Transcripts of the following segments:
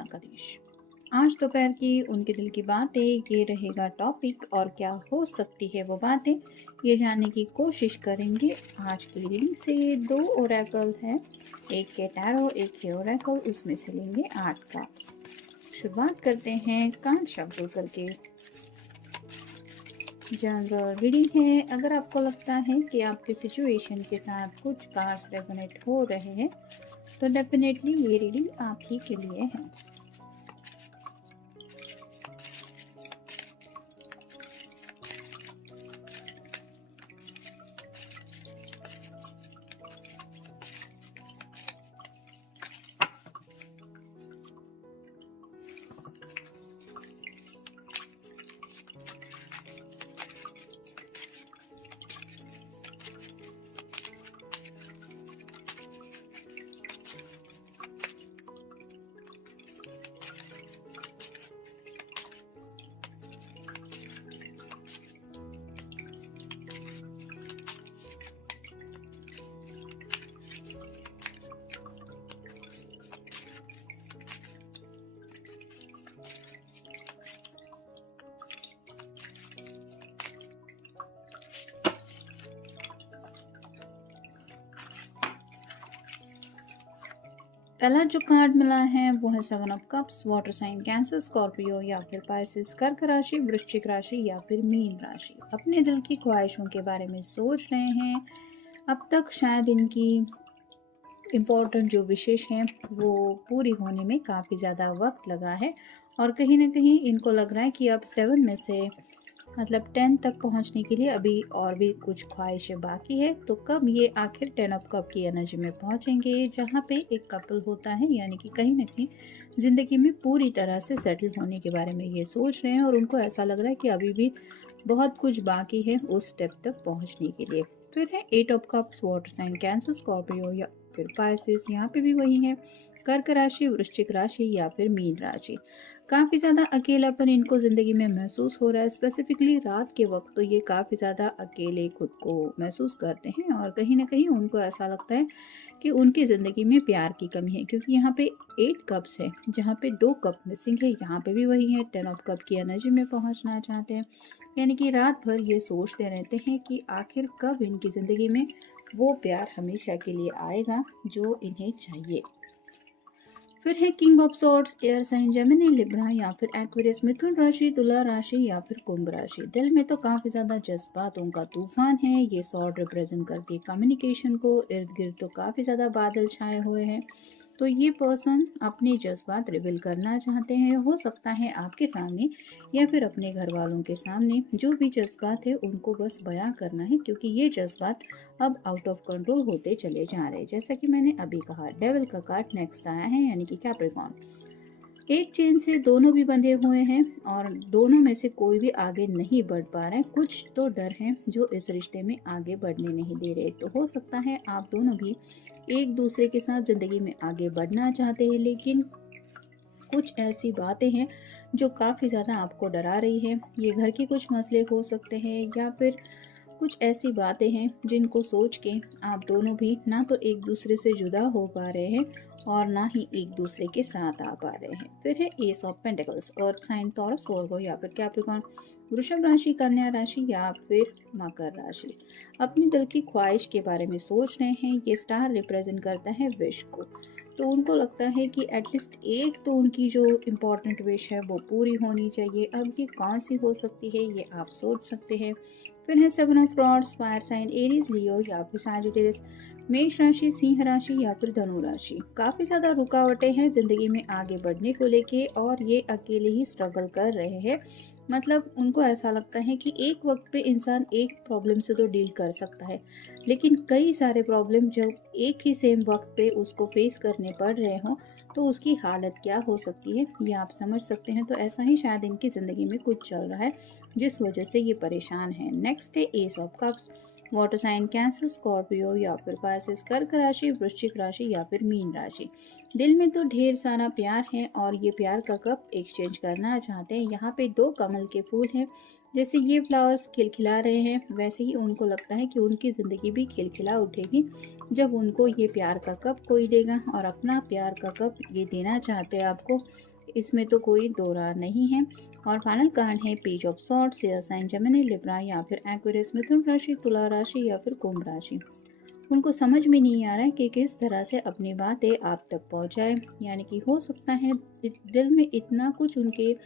द्वारकाधीश। आज दोपहर की उनके दिल की बातें ये रहेगा टॉपिक, और क्या हो सकती है वो बातें, ये जानने की कोशिश करेंगे। आज की रीडिंग से दो ओरेकल है, एक के टैरो एक है ओरेकल, उसमें से लेंगे 8 कार्ड्स। शुरुआत करते हैं कार्ड शफल करके। जनरल रीडिंग है। अगर आपको लगता है कि आपके सिचुएशन के साथ कुछ कार्ड्स रेजोनेट हो रहे हैं तो डेफिनेटली ये रीडिंग आप ही के लिए है। पहला जो कार्ड मिला है वो है 7 of cups. Water sign Cancer, Scorpio या फिर पाइसिस, कर्क राशि, वृश्चिक राशि या फिर मीन राशि अपने दिल की ख्वाहिशों के बारे में सोच रहे हैं। अब तक शायद इनकी इम्पोर्टेंट जो विशेष हैं वो पूरी होने में काफ़ी ज़्यादा वक्त लगा है, और कहीं ना कहीं इनको लग रहा है कि अब 7 में से मतलब 10 तक पहुंचने के लिए अभी और भी कुछ ख्वाहिशें बाकी है। तो कब ये आखिर 10 ऑफ कप की एनर्जी में पहुंचेंगे, जहाँ पे एक कपल होता है, यानी कि कहीं ना कहीं ज़िंदगी में पूरी तरह से सेटल होने के बारे में ये सोच रहे हैं, और उनको ऐसा लग रहा है कि अभी भी बहुत कुछ बाकी है उस स्टेप तक पहुंचने के लिए। फिर है 8 of cups. Water sign Cancer, Scorpio या फिर पाइसिस, यहाँ पे भी वही है, कर्क राशि, वृश्चिक राशि या फिर मीन राशि। काफ़ी ज़्यादा अकेलापन इनको ज़िंदगी में महसूस हो रहा है। स्पेसिफिकली रात के वक्त तो ये काफ़ी ज़्यादा अकेले खुद को महसूस करते हैं, और कहीं ना कहीं उनको ऐसा लगता है कि उनकी ज़िंदगी में प्यार की कमी है, क्योंकि यहाँ पे 8 कप्स है जहाँ पे 2 कप मिसिंग है। यहाँ पे भी वही है, 10 ऑफ कप की एनर्जी में पहुँचना चाहते हैं, यानी कि रात भर ये सोचते रहते हैं कि आखिर कब इनकी ज़िंदगी में वो प्यार हमेशा के लिए आएगा जो इन्हें चाहिए। फिर है king of swords, air sign Gemini, Libra या फिर एक्वेरियस, मिथुन राशि, तुला राशि या फिर कुंभ राशि। दिल में तो काफी ज्यादा जज्बातों का तूफान है। ये सॉर्ड रिप्रेजेंट करती है कम्युनिकेशन को। इर्द गिर्द तो काफी ज्यादा बादल छाए हुए हैं, तो ये पर्सन अपने जज्बात रिवील करना चाहते हैं। हो सकता है आपके सामने या फिर अपने घर वालों के सामने। जो भी जज्बात है उनको बस बयां करना है, क्योंकि ये जज्बात अब आउट ऑफ कंट्रोल होते चले जा रहे हैं। जैसा कि मैंने अभी कहा, डेविल का कार्ड नेक्स्ट आया है, यानी कि कैप्रिकॉर्न। एक चेन से दोनों भी बंधे हुए हैं, और दोनों में से कोई भी आगे नहीं बढ़ पा रहा है। कुछ तो डर हैं जो इस रिश्ते में आगे बढ़ने नहीं दे रहे। तो हो सकता है आप दोनों भी एक दूसरे के साथ जिंदगी में आगे बढ़ना चाहते हैं, लेकिन कुछ ऐसी बातें हैं जो काफ़ी ज़्यादा आपको डरा रही है। ये घर के कुछ मसले हो सकते हैं, या फिर कुछ ऐसी बातें हैं जिनको सोच के आप दोनों भी ना तो एक दूसरे से जुदा हो पा रहे हैं, और ना ही एक दूसरे के साथ आ पा रहे हैं। फिर है ace of pentacles, earth sign, Taurus, Virgo या फिर कैप्रिकॉर्न, वृषभ राशि, कन्या राशि या फिर मकर राशि अपने दिल की ख्वाहिश के बारे में सोच रहे हैं। ये स्टार रिप्रेजेंट करता है विश को, तो उनको लगता है कि एटलीस्ट एक तो उनकी जो इम्पोर्टेंट विश है वो पूरी होनी चाहिए। अब ये कौन सी हो सकती है ये आप सोच सकते हैं। फिर है 7 of rods, fire sign, Aries, Leo या फिर सैजिटेरियस, मेष राशि, सिंह राशि या फिर धनु राशि। काफ़ी ज़्यादा रुकावटें हैं ज़िंदगी में आगे बढ़ने को लेके, और ये अकेले ही स्ट्रगल कर रहे हैं। मतलब उनको ऐसा लगता है कि एक वक्त पे इंसान एक प्रॉब्लम से तो डील कर सकता है, लेकिन कई सारे प्रॉब्लम जब एक ही सेम वक्त पे उसको फेस करने पड़ रहे हों तो उसकी हालत क्या हो सकती है ये आप समझ सकते हैं। तो ऐसा ही शायद इनकी ज़िंदगी में कुछ चल रहा है जिस वजह से ये परेशान है। नेक्स्ट है ace of cups. Water sign Cancer, Scorpio या फिर पाइसेस, कर्क राशि, वृश्चिक राशि या फिर मीन राशि। दिल में तो ढेर सारा प्यार है और ये प्यार का कप एक्सचेंज करना चाहते हैं। यहाँ पे दो कमल के फूल हैं। जैसे ये फ्लावर्स खिलखिला रहे हैं वैसे ही उनको लगता है कि उनकी ज़िंदगी भी खिलखिला उठेगी जब उनको ये प्यार का कप कोई देगा, और अपना प्यार का कप ये देना चाहते हैं आपको, इसमें तो कोई दो राय नहीं है। और फाइनल कार्ड है page of swords, air sign Gemini, Libra या फिर एक्वेरियस, मिथुन राशि, तुला राशि या फिर कुंभ राशि। उनको समझ में नहीं आ रहा है कि किस तरह से अपनी बातें आप तक पहुंचाए। यानी कि हो सकता है दिल में इतना कुछ उनके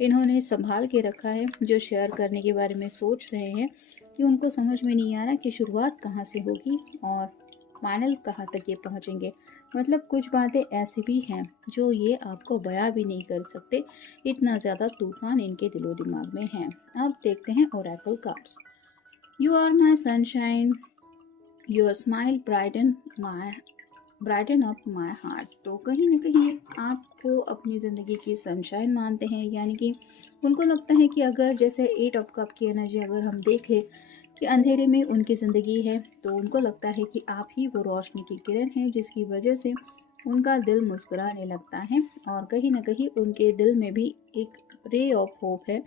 इन्होंने संभाल के रखा है जो शेयर करने के बारे में सोच रहे हैं कि उनको समझ में नहीं आ रहा कि शुरुआत कहाँ से होगी और फाइनल कहाँ तक ये पहुँचेंगे। मतलब कुछ बातें ऐसी भी हैं जो ये आपको बयां भी नहीं कर सकते, इतना ज़्यादा तूफान इनके दिलो दिमाग में है। अब देखते हैं oracle cards. You are my sunshine, your smile brighten up my heart. तो कहीं ना कहीं आपको अपनी ज़िंदगी की सनशाइन मानते हैं। यानी कि उनको लगता है कि अगर जैसे 8 ऑफ कप की एनर्जी अगर हम देखें कि अंधेरे में उनकी ज़िंदगी है, तो उनको लगता है कि आप ही वो रोशनी की किरण है जिसकी वजह से उनका दिल मुस्कुराने लगता है। और कहीं ना कहीं उनके दिल में भी एक रे ऑफ होप है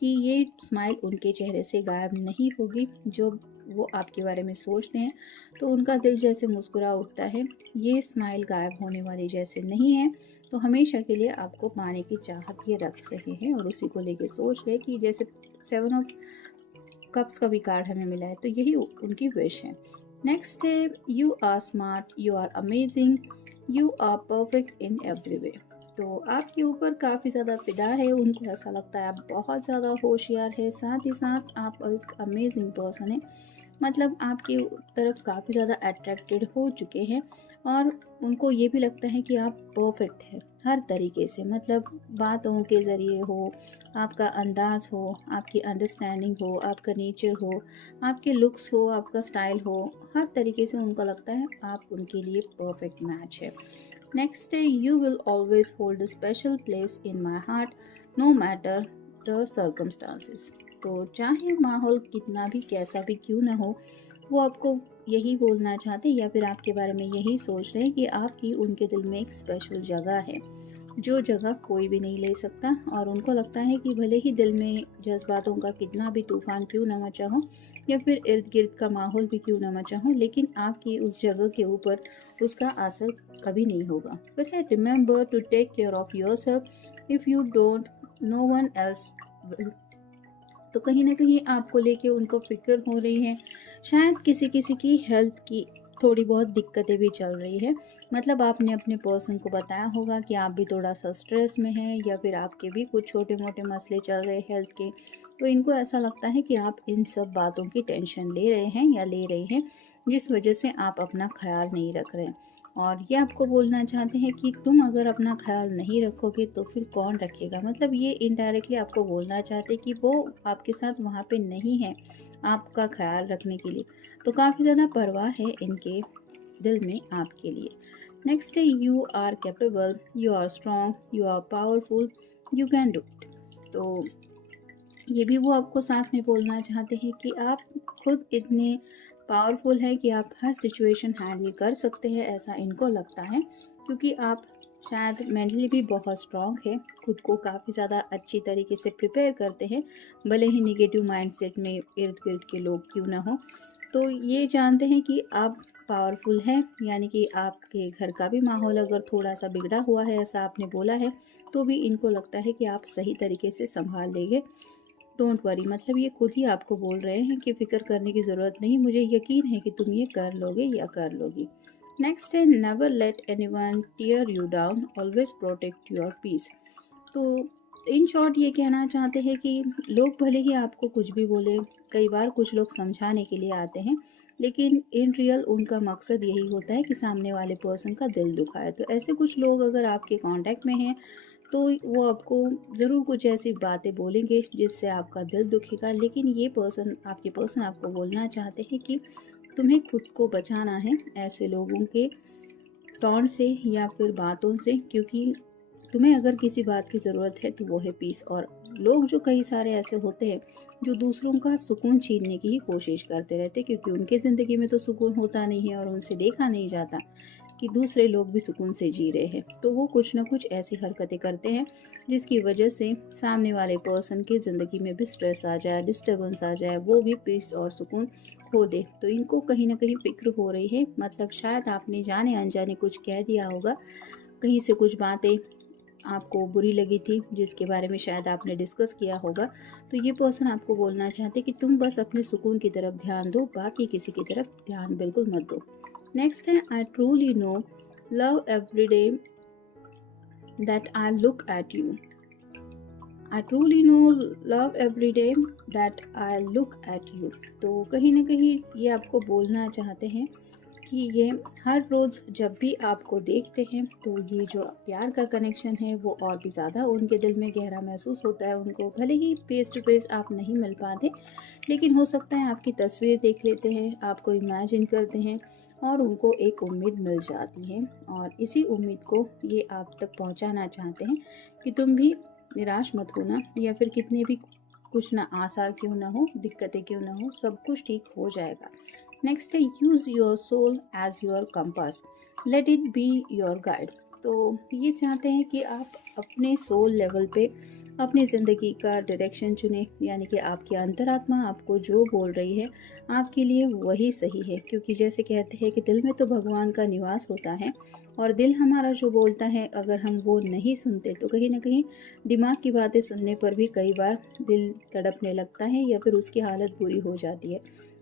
कि ये स्माइल उनके चेहरे से गायब नहीं होगी। जो वो आपके बारे में सोचते हैं तो उनका दिल जैसे मुस्कुरा उठता है, ये स्माइल गायब होने वाली जैसे नहीं है। तो हमेशा के लिए आपको पाने की चाहत ये रख रहे हैं और उसी को लेके सोच रहे कि जैसे 7 ऑफ कप्स का भी कार्ड हमें मिला है, तो यही उनकी विश है। नेक्स्ट है you are smart, you are amazing, you are perfect in every way. तो आपके ऊपर काफ़ी ज़्यादा फिदा है, उनको ऐसा लगता है आप बहुत ज़्यादा होशियार है, साथ ही साथ आप एक अमेजिंग पर्सन है। मतलब आपकी तरफ काफ़ी ज़्यादा अट्रैक्टेड हो चुके हैं और उनको ये भी लगता है कि आप परफेक्ट हैं हर तरीके से। मतलब बातों के ज़रिए हो, आपका अंदाज हो, आपकी अंडरस्टैंडिंग हो, आपका नेचर हो, आपके लुक्स हो, आपका स्टाइल हो, हर तरीके से उनको लगता है आप उनके लिए परफेक्ट मैच है। नेक्स्ट है you will always hold a special place in my heart no matter the circumstances. तो चाहे माहौल कितना भी कैसा भी क्यों ना हो, वो आपको यही बोलना चाहते हैं या फिर आपके बारे में यही सोच रहे हैं कि आपकी उनके दिल में एक स्पेशल जगह है जो जगह कोई भी नहीं ले सकता। और उनको लगता है कि भले ही दिल में जज्बातों का कितना भी तूफान क्यों न मचा हो या फिर इर्द गिर्द का माहौल भी क्यों न मचा हो, लेकिन आपकी उस जगह के ऊपर उसका असर कभी नहीं होगा। फिर है remember to take care of yourself, if you don't no one else will. तो कहीं ना कहीं आपको लेके उनको फिक्र हो रही है। शायद किसी किसी की हेल्थ की थोड़ी बहुत दिक्कतें भी चल रही है। मतलब आपने अपने पर्सन को बताया होगा कि आप भी थोड़ा सा स्ट्रेस में हैं या फिर आपके भी कुछ छोटे मोटे मसले चल रहे हैं हेल्थ के। तो इनको ऐसा लगता है कि आप इन सब बातों की टेंशन ले रहे हैं या ले रही हैं, जिस वजह से आप अपना ख्याल नहीं रख रहे। और ये आपको बोलना चाहते हैं कि तुम अगर अपना ख्याल नहीं रखोगे तो फिर कौन रखेगा। मतलब ये इनडायरेक्टली आपको बोलना चाहते हैं कि वो आपके साथ वहाँ पे नहीं है आपका ख्याल रखने के लिए। तो काफ़ी ज़्यादा परवाह है इनके दिल में आपके लिए। नेक्स्ट है you are capable, you are strong, you are powerful, you can do. तो ये भी वो आपको साथ में बोलना चाहते हैं कि आप खुद इतने पावरफुल हैं कि आप हर सिचुएशन हैंडल कर सकते हैं, ऐसा इनको लगता है। क्योंकि आप शायद मेंटली भी बहुत स्ट्रांग है, खुद को काफ़ी ज़्यादा अच्छी तरीके से प्रिपेयर करते हैं, भले ही निगेटिव माइंडसेट में इर्द गिर्द के लोग क्यों ना हो। तो ये जानते हैं कि आप पावरफुल हैं। यानी कि आपके घर का भी माहौल अगर थोड़ा सा बिगड़ा हुआ है, ऐसा आपने बोला है, तो भी इनको लगता है कि आप सही तरीके से संभाल लेंगे। डोंट वरी, मतलब ये खुद ही आपको बोल रहे हैं कि फ़िक्र करने की ज़रूरत नहीं, मुझे यकीन है कि तुम ये कर लोगे या कर लोगी। नेक्स्ट है never let anyone tear you down, always protect your peace. तो इन शॉर्ट ये कहना चाहते हैं कि लोग भले ही आपको कुछ भी बोले, कई बार कुछ लोग समझाने के लिए आते हैं, लेकिन इन रियल उनका मकसद यही होता है कि सामने वाले पर्सन का दिल दुखाए। तो ऐसे कुछ लोग अगर आपके कांटेक्ट में हैं तो वो आपको ज़रूर कुछ ऐसी बातें बोलेंगे जिससे आपका दिल दुखेगा। लेकिन ये पर्सन आपके पर्सन आपको बोलना चाहते हैं कि तुम्हें खुद को बचाना है ऐसे लोगों के टॉन्ट से या फिर बातों से, क्योंकि तुम्हें अगर किसी बात की ज़रूरत है तो वो है पीस। और लोग जो कई सारे ऐसे होते हैं जो दूसरों का सुकून छीनने की ही कोशिश करते रहते हैं, क्योंकि उनके ज़िंदगी में तो सुकून होता नहीं है और उनसे देखा नहीं जाता कि दूसरे लोग भी सुकून से जी रहे हैं। तो वो कुछ ना कुछ ऐसी हरकतें करते हैं जिसकी वजह से सामने वाले पर्सन की ज़िंदगी में भी स्ट्रेस आ जाए, डिस्टर्बेंस आ जाए, वो भी पीस और सुकून खो दे। तो इनको कहीं ना कहीं फिक्र हो रही है, मतलब शायद आपने जाने अनजाने कुछ कह दिया होगा, कहीं से कुछ बातें आपको बुरी लगी थी जिसके बारे में शायद आपने डिस्कस किया होगा। तो ये पर्सन आपको बोलना चाहते कि तुम बस अपने सुकून की तरफ ध्यान दो, बाकी किसी की तरफ ध्यान बिल्कुल मत दो। नेक्स्ट है, I truly know love every day that I look at you. I truly know love every day that I look at you. तो कहीं ना कहीं ये आपको बोलना चाहते हैं कि ये हर रोज़ जब भी आपको देखते हैं तो ये जो प्यार का कनेक्शन है वो और भी ज़्यादा उनके दिल में गहरा महसूस होता है। उनको भले ही फेस टू फेस आप नहीं मिल पाते, लेकिन हो सकता है आपकी तस्वीर देख लेते हैं, आपको इमेजिन करते हैं और उनको एक उम्मीद मिल जाती है। और इसी उम्मीद को ये आप तक पहुंचाना चाहते हैं कि तुम भी निराश मत होना, या फिर कितने भी कुछ ना आशा क्यों ना हो, दिक्कतें क्यों ना हो, सब कुछ ठीक हो जाएगा। नेक्स्ट है, use your soul as your compass, let it be your guide. तो ये चाहते हैं कि आप अपने सोल लेवल पे अपनी ज़िंदगी का डायरेक्शन चुने, यानी कि आपकी अंतरात्मा आपको जो बोल रही है आपके लिए वही सही है। क्योंकि जैसे कहते हैं कि दिल में तो भगवान का निवास होता है, और दिल हमारा जो बोलता है अगर हम वो नहीं सुनते तो कहीं ना कहीं दिमाग की बातें सुनने पर भी कई बार दिल तड़पने लगता है या फिर उसकी हालत बुरी हो जाती है।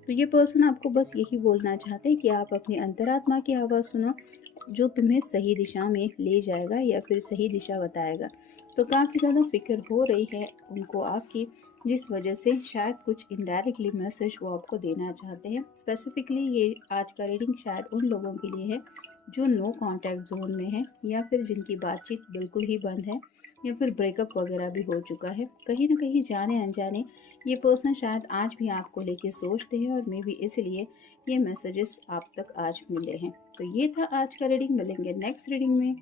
तो ये पर्सन आपको बस यही बोलना चाहते हैं कि आप अपनी अंतरात्मा की आवाज़ सुनो, जो तुम्हें सही दिशा में ले जाएगा या फिर सही दिशा बताएगा। तो काफ़ी ज़्यादा फिक्र हो रही है उनको आपकी, जिस वजह से शायद कुछ इनडायरेक्टली मैसेज वो आपको देना चाहते हैं। स्पेसिफिकली ये आज का रीडिंग शायद उन लोगों के लिए है जो नो कांटेक्ट जोन में है, या फिर जिनकी बातचीत बिल्कुल ही बंद है, या फिर ब्रेकअप वगैरह भी हो चुका है। कहीं ना कहीं जाने अनजाने ये पर्सन शायद आज भी आपको लेके सोचते हैं, और मे बी इसलिए ये मैसेजेस आप तक आज मिले हैं। तो ये था आज का रीडिंग, मिलेंगे नेक्स्ट रीडिंग में।